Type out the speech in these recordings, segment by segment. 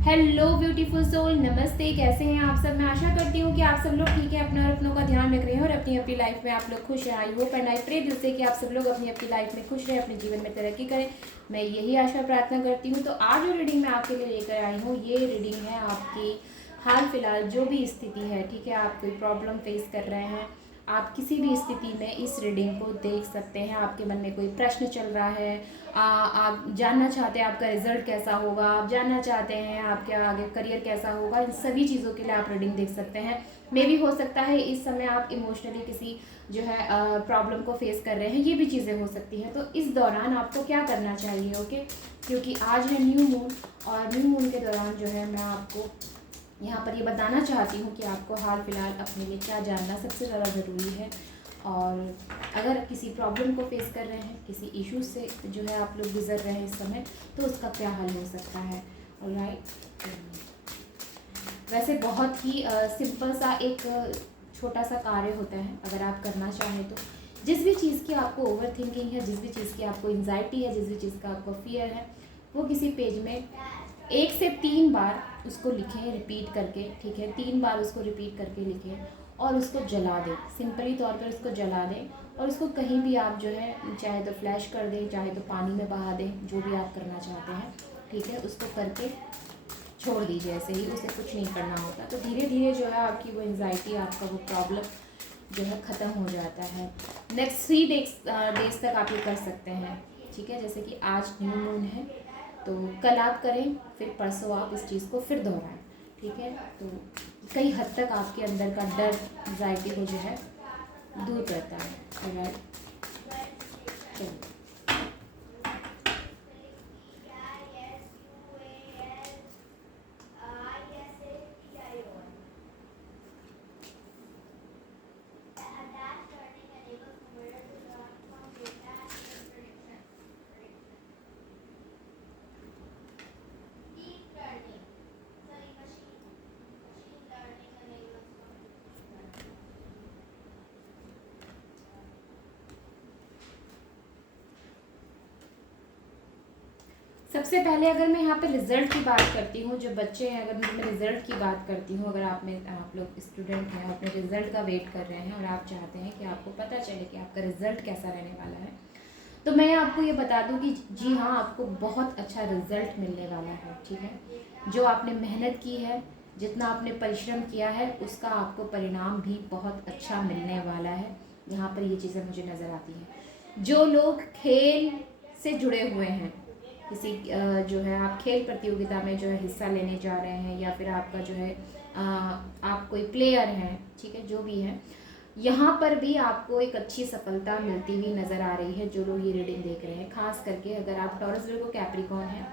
Hello beautiful soul, नमस्ते। कैसे हैं आप सब? मैं आशा करती हूँ कि आप सब लोग ठीक है, अपना और अपनों का ध्यान रख रहे हैं और अपनी अपनी लाइफ में आप लोग खुश हैं। I hope and I pray दिल से कि आप सब लोग अपनी अपनी लाइफ में खुश रहें, अपने जीवन में तरक्की करें। मैं यही आशा प्रार्थना करती हूँ। तो आज जो रीडिंग मैं आपके लिए लेकर आई हूँ, ये रीडिंग है आपकी हाल फिलहाल जो भी स्थिति है, ठीक है। आप कोई प्रॉब्लम फेस कर रहे हैं, आप किसी भी स्थिति में इस रीडिंग को देख सकते हैं। आपके मन में कोई प्रश्न चल रहा है, आप जानना चाहते हैं आपका रिजल्ट कैसा होगा, आप जानना चाहते हैं आपके आगे करियर कैसा होगा, इन सभी चीज़ों के लिए आप रीडिंग देख सकते हैं। मे भी हो सकता है इस समय आप इमोशनली किसी जो है प्रॉब्लम को फेस कर रहे हैं, ये भी चीज़ें हो सकती हैं। तो इस दौरान आपको क्या करना चाहिए, ओके? क्योंकि आज है न्यू मून, और न्यू मून के दौरान जो है मैं आपको यहाँ पर ये बताना चाहती हूँ कि आपको हाल फिलहाल अपने लिए क्या जानना सबसे ज़्यादा ज़रूरी है। और अगर किसी प्रॉब्लम को फेस कर रहे हैं, किसी इश्यूज से जो है आप लोग गुजर रहे हैं इस समय, तो उसका क्या हल हो सकता है। ऑलराइट, वैसे बहुत ही सिंपल सा एक छोटा सा कार्य होता है, अगर आप करना चाहें तो। जिस भी चीज़ की आपको ओवर थिंकिंग है, जिस भी चीज़ की आपको एंजाइटी है, जिस भी चीज़ का आपको फियर है, वो किसी पेज में 1 से 3 बार उसको लिखें रिपीट करके, ठीक है। 3 बार उसको रिपीट करके लिखें और उसको जला दें, सिंपली तौर पर उसको जला दें। और उसको कहीं भी आप जो है चाहे तो फ्लैश कर दें, चाहे तो पानी में बहा दें, जो भी आप करना चाहते हैं, ठीक है। उसको करके छोड़ दीजिए, ऐसे ही, उसे कुछ नहीं करना होता। तो धीरे धीरे जो है आपकी वो एंजाइटी, आपका वो प्रॉब्लम जो है ख़त्म हो जाता है। नेक्स्ट 3 डेज तक आप ये कर सकते हैं, ठीक है। जैसे कि आज न्यू मून है, तो कल आप करें, फिर परसों आप इस चीज़ को फिर दोहराएं, ठीक है। तो कई हद तक आपके अंदर का डर, एंजाइटी को जो है दूर करता है। राइट, चलिए। सबसे पहले अगर मैं यहाँ पे रिजल्ट की बात करती हूँ, जो बच्चे हैं, अगर मैं रिजल्ट की बात करती हूँ, अगर आप लोग स्टूडेंट हैं, अपने रिजल्ट का वेट कर रहे हैं और आप चाहते हैं कि आपको पता चले कि आपका रिजल्ट कैसा रहने वाला है, तो मैं आपको ये बता दूँ कि जी हाँ, आपको बहुत अच्छा रिजल्ट मिलने वाला है, ठीक है। जो आपने मेहनत की है, जितना आपने परिश्रम किया है, उसका आपको परिणाम भी बहुत अच्छा मिलने वाला है। यहाँ पर ये चीज़ें मुझे नज़र आती हैं। जो लोग खेल से जुड़े हुए हैं, किसी जो है आप खेल प्रतियोगिता में जो है हिस्सा लेने जा रहे हैं, या फिर आपका जो है आप कोई प्लेयर हैं, ठीक है, जो भी है, यहाँ पर भी आपको एक अच्छी सफलता मिलती हुई नज़र आ रही है। जो लोग ये रीडिंग देख रहे हैं, खास करके अगर आप टॉरस वर्गो कैप्रिकॉर्न हैं,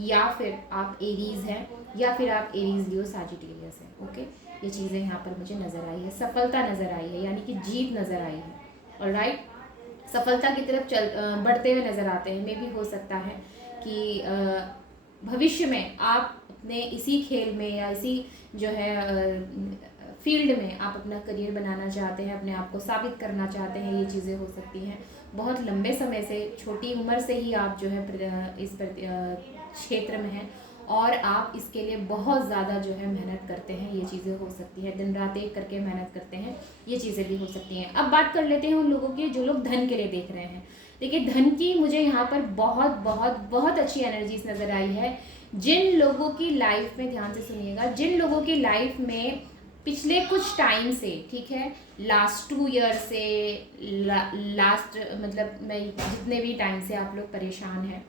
या फिर आप एरीज हैं, या फिर आप एरीज लियो सैजिटेरियस हैं, ओके। ये चीज़ें यहाँ पर मुझे नज़र आई है, सफलता नज़र आई है, यानी कि जीत नज़र आई है। ऑलराइट, सफलता की तरफ बढ़ते हुए नज़र आते हैं। मे भी हो सकता है कि भविष्य में आप अपने इसी खेल में या इसी जो है फील्ड में आप अपना करियर बनाना चाहते हैं, अपने आप को साबित करना चाहते हैं, ये चीज़ें हो सकती हैं। बहुत लंबे समय से, छोटी उम्र से ही आप जो है इस क्षेत्र में हैं, और आप इसके लिए बहुत ज़्यादा जो है मेहनत करते हैं, ये चीज़ें हो सकती हैं। दिन रात एक करके मेहनत करते हैं, ये चीज़ें भी हो सकती हैं। अब बात कर लेते हैं उन लोगों की जो लोग धन के लिए देख रहे हैं। देखिए, धन की मुझे यहाँ पर बहुत बहुत बहुत अच्छी एनर्जीज नज़र आई है। जिन लोगों की लाइफ में, ध्यान से सुनिएगा, जिन लोगों की लाइफ में पिछले कुछ टाइम से, ठीक है, लास्ट 2 ईयर से लास्ट मतलब मैं जितने भी टाइम से आप लोग परेशान हैं,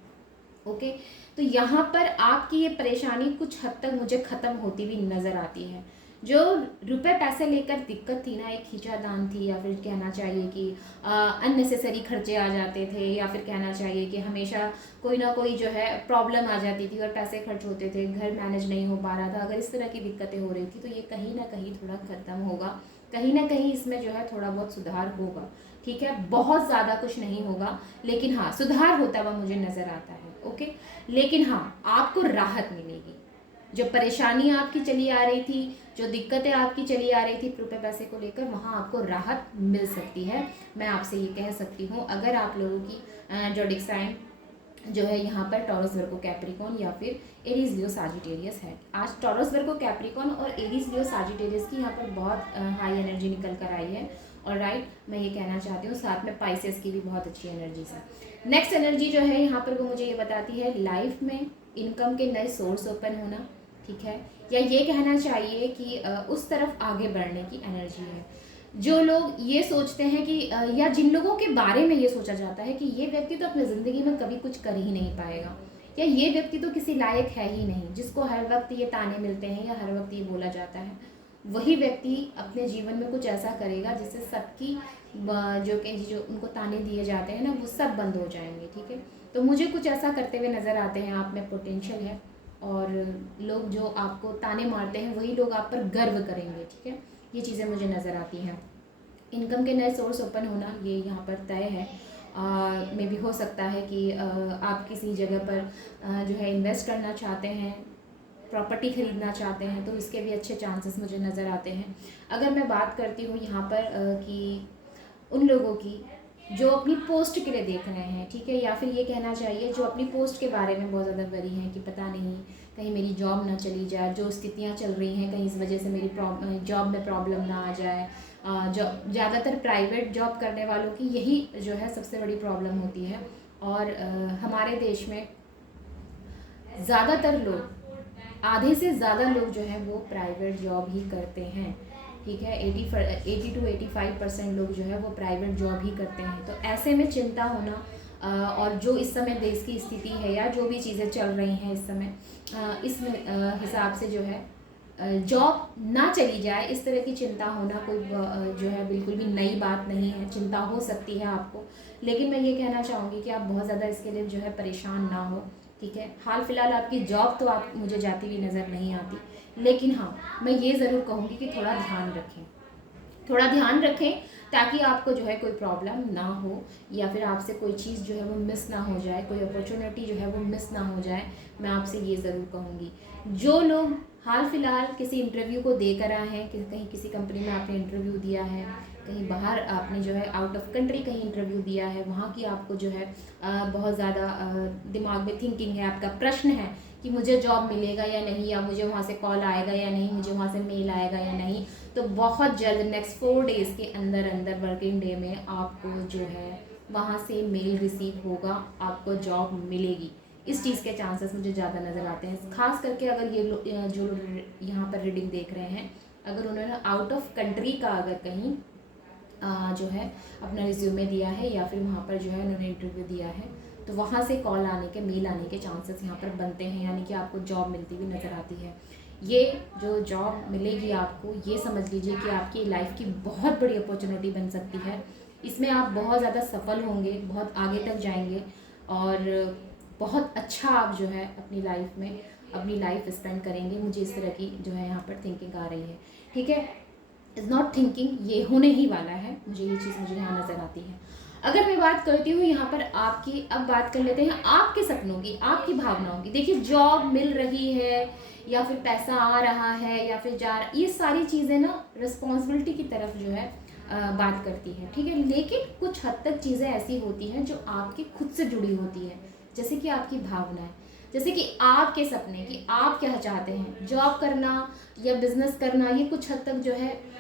ओके, तो यहाँ पर आपकी ये परेशानी कुछ हद तक मुझे ख़त्म होती हुई नज़र आती है। जो रुपए पैसे लेकर दिक्कत थी ना, एक खींचातान थी, या फिर कहना चाहिए कि अननेसेसरी खर्चे आ जाते थे, या फिर कहना चाहिए कि हमेशा कोई ना कोई जो है प्रॉब्लम आ जाती थी और पैसे खर्च होते थे, घर मैनेज नहीं हो पा रहा था। अगर इस तरह की दिक्कतें हो रही थी, तो ये कहीं ना कहीं थोड़ा ख़त्म होगा, कहीं ना कहीं इसमें जो है थोड़ा बहुत सुधार होगा, ठीक है। बहुत ज़्यादा कुछ नहीं होगा, लेकिन हाँ, सुधार होता हुआ मुझे नज़र आता है, ओके। लेकिन हाँ, आपको राहत मिलेगी। जो परेशानी आपकी चली आ रही थी, जो दिक्कतें आपकी चली आ रही थी रुपये पैसे को लेकर, वहाँ आपको राहत मिल सकती है। मैं आपसे ये कह सकती हूँ, अगर आप लोगों की जोडिक साइन जो है यहाँ पर टॉरस वर्गो कैप्रिकॉन या फिर एरीज लियो साजिटेरियस है। आज टॉरस वर्गो कैप्रिकॉन और एरीज लियो साजिटेरियस की यहाँ पर बहुत हाई एनर्जी निकल कर आई है। और राइट, मैं ये कहना चाहती हूँ साथ में पाइसेस की भी बहुत अच्छी एनर्जी है। नेक्स्ट एनर्जी जो है यहाँ पर वो मुझे ये बताती है लाइफ में इनकम के नए सोर्स ओपन होना, ठीक है, या ये कहना चाहिए कि उस तरफ आगे बढ़ने की एनर्जी है। जो लोग ये सोचते हैं कि या जिन लोगों के बारे में ये सोचा जाता है कि ये व्यक्ति तो अपनी ज़िंदगी में कभी कुछ कर ही नहीं पाएगा, या ये व्यक्ति तो किसी लायक है ही नहीं, जिसको हर वक्त ये ताने मिलते हैं या हर वक्त ये बोला जाता है, वही व्यक्ति अपने जीवन में कुछ ऐसा करेगा जिससे सबकी जो उनको ताने दिए जाते हैं ना, वो सब बंद हो जाएंगे, ठीक है। तो मुझे कुछ ऐसा करते हुए नज़र आते हैं, आप में पोटेंशियल है, और लोग जो आपको ताने मारते हैं वही लोग आप पर गर्व करेंगे, ठीक है। ये चीज़ें मुझे नज़र आती हैं। इनकम के नए सोर्स ओपन होना ये यहाँ पर तय है। मे भी हो सकता है कि आप किसी जगह पर जो है इन्वेस्ट करना चाहते हैं, प्रॉपर्टी ख़रीदना चाहते हैं, तो इसके भी अच्छे चांसेस मुझे नज़र आते हैं। अगर मैं बात करती हूँ यहाँ पर कि उन लोगों की जो अपनी पोस्ट के लिए देख रहे हैं, ठीक है, या फिर ये कहना चाहिए जो अपनी पोस्ट के बारे में बहुत ज़्यादा वरी हैं कि पता नहीं कहीं मेरी जॉब ना चली जाए, जो स्थितियाँ चल रही हैं कहीं इस वजह से मेरी जॉब में प्रॉब्लम ना आ जाए। ज़्यादातर प्राइवेट जॉब करने वालों की यही जो है सबसे बड़ी प्रॉब्लम होती है। और हमारे देश में ज़्यादातर लोग, आधे से ज़्यादा लोग जो है वो प्राइवेट जॉब ही करते हैं, ठीक है। 80 to 85% लोग जो है वो प्राइवेट जॉब ही करते हैं। तो ऐसे में चिंता होना और जो इस समय देश की स्थिति है या जो भी चीज़ें चल रही हैं इस समय, इस हिसाब से जो है जॉब ना चली जाए, इस तरह की चिंता होना कोई जो है बिल्कुल भी नई बात नहीं है। चिंता हो सकती है आपको, लेकिन मैं ये कहना चाहूँगी कि आप बहुत ज़्यादा इसके लिए जो है परेशान ना हो, ठीक है। हाल फिलहाल आपकी जॉब तो आप मुझे जाती हुई नज़र नहीं आती, लेकिन हाँ, मैं ये ज़रूर कहूँगी कि थोड़ा ध्यान रखें, थोड़ा ध्यान रखें, ताकि आपको जो है कोई प्रॉब्लम ना हो, या फिर आपसे कोई चीज़ जो है वो मिस ना हो जाए, कोई अपॉर्चुनिटी जो है वो मिस ना हो जाए। मैं आपसे ये ज़रूर कहूँगी, जो लोग हाल फिलहाल किसी इंटरव्यू को देकर आए हैं, कि कहीं किसी कंपनी में आपने इंटरव्यू दिया है, कहीं बाहर आपने जो है आउट ऑफ कंट्री कहीं इंटरव्यू दिया है, वहाँ की आपको जो है बहुत ज़्यादा दिमाग में थिंकिंग है, आपका प्रश्न है कि मुझे जॉब मिलेगा या नहीं, या मुझे वहाँ से कॉल आएगा या नहीं, मुझे वहाँ से मेल आएगा या नहीं, तो बहुत जल्द नेक्स्ट 4 डेज़ के अंदर अंदर वर्किंग डे में आपको जो है वहाँ से मेल रिसीव होगा, आपको जॉब मिलेगी। इस चीज़ के चांसेस मुझे ज़्यादा नज़र आते हैं। खास करके अगर ये जो यहाँ पर रीडिंग देख रहे हैं, अगर उन्होंने आउट ऑफ कंट्री का अगर कहीं जो है अपना रिज्यूमे दिया है, या फिर वहाँ पर जो है उन्होंने इंटरव्यू दिया है, तो वहाँ से कॉल आने के, मेल आने के चांसेस यहाँ पर बनते हैं, यानी कि आपको जॉब मिलती हुई नज़र आती है। ये जो जॉब मिलेगी आपको, ये समझ लीजिए कि आपकी लाइफ की बहुत बड़ी अपॉर्चुनिटी बन सकती है। इसमें आप बहुत ज़्यादा सफल होंगे, बहुत आगे तक जाएंगे, और बहुत अच्छा आप जो है अपनी लाइफ में अपनी लाइफ स्पेंड करेंगे। मुझे इस तरह की जो है यहाँ पर थिंकिंग आ रही है, ठीक है। इज़ नॉट थिंकिंग, ये होने ही वाला है, मुझे ये चीज़ मुझे यहाँ नज़र आती है। अगर मैं बात करती हूँ यहाँ पर आपकी, अब बात कर लेते हैं आपके सपनों की, आपकी भावनाओं की। देखिए, जॉब मिल रही है या फिर पैसा आ रहा है या फिर जा रहा, ये सारी चीज़ें ना रिस्पॉन्सिबिलिटी की तरफ जो है बात करती है, ठीक है। लेकिन कुछ हद तक चीज़ें ऐसी होती हैं जो आपकी खुद से जुड़ी होती है, जैसे कि आपकी भावनाएं, जैसे कि आपके सपने, कि आप क्या चाहते हैं, जॉब करना या बिजनेस करना, ये कुछ हद तक जो है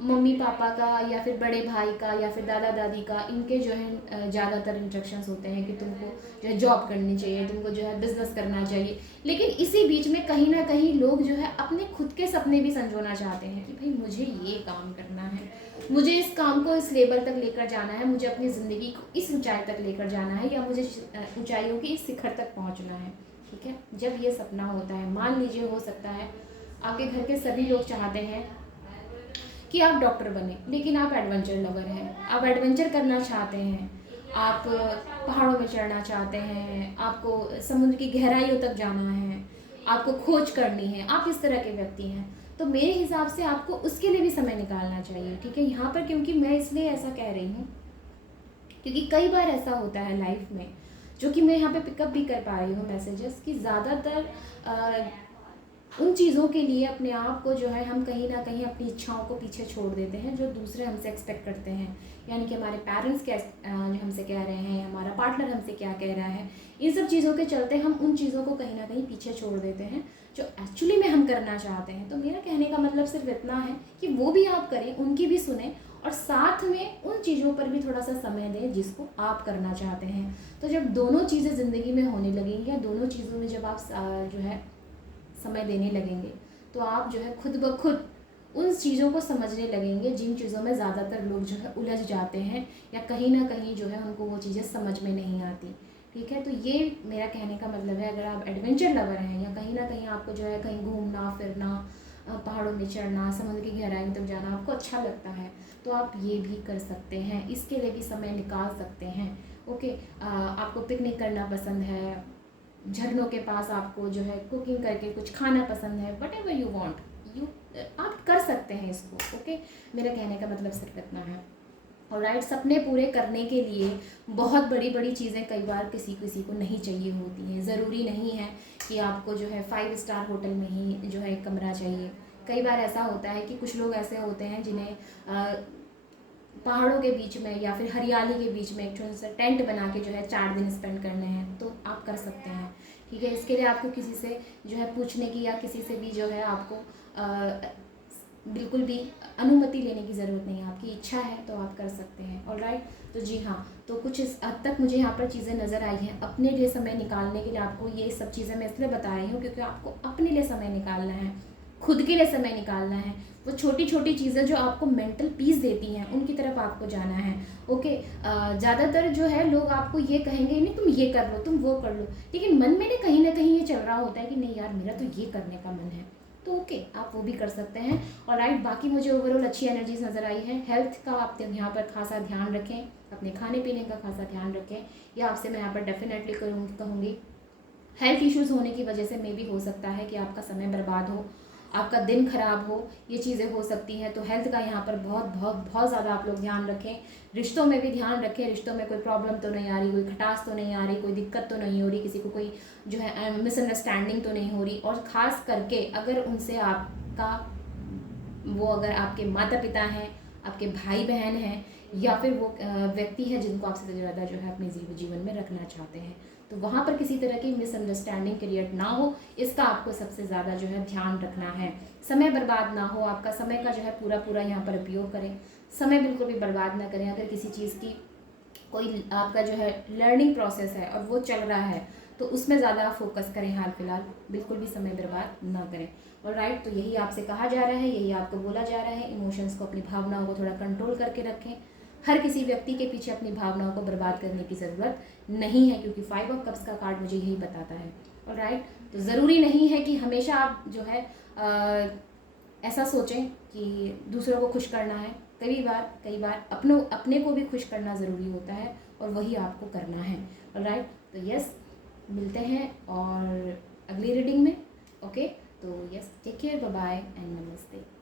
मम्मी पापा का या फिर बड़े भाई का या फिर दादा दादी का, इनके जो है ज़्यादातर इंस्ट्रक्शंस होते हैं कि तुमको जो है जॉब करनी चाहिए, तुमको जो है बिजनेस करना चाहिए। लेकिन इसी बीच में कहीं ना कहीं लोग जो है अपने खुद के सपने भी संजोना चाहते हैं कि भाई मुझे ये काम करना है, मुझे इस काम को इस लेवल तक लेकर जाना है, मुझे अपनी ज़िंदगी को इस ऊंचाई तक लेकर जाना है, या मुझे ऊंचाइयों के इस शिखर तक पहुंचना है, ठीक है। जब ये सपना होता है, मान लीजिए हो सकता है आपके घर के सभी लोग चाहते हैं कि आप डॉक्टर बने, लेकिन आप एडवेंचर लवर हैं, आप एडवेंचर करना चाहते हैं, आप पहाड़ों में चढ़ना चाहते हैं, आपको समुद्र की गहराइयों तक जाना है, आपको खोज करनी है, आप इस तरह के व्यक्ति हैं, तो मेरे हिसाब से आपको उसके लिए भी समय निकालना चाहिए, ठीक है। यहाँ पर क्योंकि मैं इसलिए ऐसा कह रही हूँ क्योंकि कई बार ऐसा होता है लाइफ में, जो कि मैं यहाँ पे पिकअप भी कर पा रही हूँ मैसेजेस, कि ज़्यादातर उन चीज़ों के लिए अपने आप को जो है हम कहीं ना कहीं अपनी इच्छाओं को पीछे छोड़ देते हैं जो दूसरे हमसे एक्सपेक्ट करते हैं, यानी कि हमारे पेरेंट्स क्या हमसे कह रहे हैं, हमारा पार्टनर हमसे क्या कह रहा है, इन सब चीज़ों के चलते हम उन चीज़ों को कहीं ना कहीं पीछे छोड़ देते हैं जो एक्चुअली में हम करना चाहते हैं। तो मेरा कहने का मतलब सिर्फ इतना है कि वो भी आप करें, उनकी भी सुने, और साथ में उन चीज़ों पर भी थोड़ा सा समय दें जिसको आप करना चाहते हैं। तो जब दोनों चीज़ें ज़िंदगी में होने लगेंगी, या दोनों चीज़ों में जब आप जो है समय देने लगेंगे, तो आप जो है खुद ब खुद उन चीज़ों को समझने लगेंगे जिन चीज़ों में ज़्यादातर लोग जो है उलझ जाते हैं, या कहीं ना कहीं जो है उनको वो चीज़ें समझ में नहीं आती। ठीक है, तो ये मेरा कहने का मतलब है, अगर आप एडवेंचर लवर हैं या कहीं ना कहीं आपको जो है कहीं घूमना फिरना, पहाड़ों में चढ़ना, समुद्र की गहराई तक जाना आपको अच्छा लगता है, तो आप ये भी कर सकते हैं, इसके लिए भी समय निकाल सकते हैं। ओके, आपको पिकनिक करना पसंद है, झरनों के पास आपको जो है कुकिंग करके कुछ खाना पसंद है, what ever you want, you आप कर सकते हैं इसको। ओके, मेरा कहने का मतलब सिर्फ इतना है। और राइट, सपने पूरे करने के लिए बहुत बड़ी बड़ी चीज़ें कई बार किसी किसी को नहीं चाहिए होती हैं। ज़रूरी नहीं है कि आपको जो है 5 स्टार होटल में ही जो है कमरा चाहिए। कई बार ऐसा होता है कि कुछ लोग ऐसे होते हैं जिन्हें पहाड़ों के बीच में या फिर हरियाली के बीच में एक छोटा सा टेंट बना के जो है 4 दिन स्पेंड करने हैं, तो आप कर सकते हैं। ठीक है, इसके लिए आपको किसी से जो है पूछने की या किसी से भी जो है आपको बिल्कुल भी अनुमति लेने की ज़रूरत नहीं है। आपकी इच्छा है तो आप कर सकते हैं। और राइट, तो जी हाँ, तो कुछ इस हद तक मुझे यहाँ पर चीज़ें नज़र आई हैं। अपने लिए समय निकालने के लिए आपको ये सब चीज़ें मैं इसलिए बता रही हूँ क्योंकि आपको अपने लिए समय निकालना है, खुद के लिए समय निकालना है। वो छोटी छोटी चीज़ें जो आपको मेंटल पीस देती हैं उनकी तरफ आपको जाना है। ओके, ज़्यादातर जो है लोग आपको ये कहेंगे नहीं तुम ये कर लो, तुम वो कर लो, लेकिन मन में कहीं ना कहीं ये चल रहा होता है कि नहीं यार मेरा तो ये करने का मन है, तो ओके आप वो भी कर सकते हैं। और राइट, बाकी मुझे ओवरऑल अच्छी एनर्जीज नज़र आई है। हेल्थ का आप यहाँ पर खासा ध्यान रखें, अपने खाने पीने का खासा ध्यान रखें, या आपसे मैं यहाँ पर डेफिनेटली कहूँगी हेल्थ इश्यूज़ होने की वजह से मे भी हो सकता है कि आपका समय बर्बाद हो, आपका दिन खराब हो, ये चीज़ें हो सकती हैं। तो हेल्थ का यहाँ पर बहुत बहुत बहुत ज़्यादा आप लोग ध्यान रखें। रिश्तों में भी ध्यान रखें, रिश्तों में कोई प्रॉब्लम तो नहीं आ रही, कोई खटास तो नहीं आ रही, कोई दिक्कत तो नहीं हो रही, किसी को कोई जो है मिसअंडरस्टैंडिंग तो नहीं हो रही। और ख़ास करके अगर उनसे आपका वो अगर आपके माता पिता हैं, आपके भाई बहन हैं, या फिर वो व्यक्ति है जिनको आप सबसे ज़्यादा जो है अपने जीवन में रखना चाहते हैं, तो वहाँ पर किसी तरह की मिसअंडरस्टैंडिंग क्रिएट ना हो, इसका आपको सबसे ज़्यादा जो है ध्यान रखना है। समय बर्बाद ना हो, आपका समय का जो है पूरा पूरा यहाँ पर उपयोग करें, समय बिल्कुल भी बर्बाद ना करें। अगर किसी चीज़ की कोई आपका जो है लर्निंग प्रोसेस है और वो चल रहा है तो उसमें ज़्यादा फोकस करें, हाल फिलहाल बिल्कुल भी समय बर्बाद ना करें। और राइट, तो यही आपसे कहा जा रहा है, यही आपको बोला जा रहा है, इमोशंस को, अपनी भावनाओं को थोड़ा कंट्रोल करके रखें। हर किसी व्यक्ति के पीछे अपनी भावनाओं को बर्बाद करने की ज़रूरत नहीं है, क्योंकि 5 ऑफ कप्स का कार्ड मुझे यही बताता है। और राइट, तो ज़रूरी नहीं है कि हमेशा आप जो है ऐसा सोचें कि दूसरों को खुश करना है। कई बार अपने को भी खुश करना ज़रूरी होता है, और वही आपको करना है। और राइट, तो यस, मिलते हैं और अगली रीडिंग में। ओके, तो yes, take care, bye bye and नमस्ते।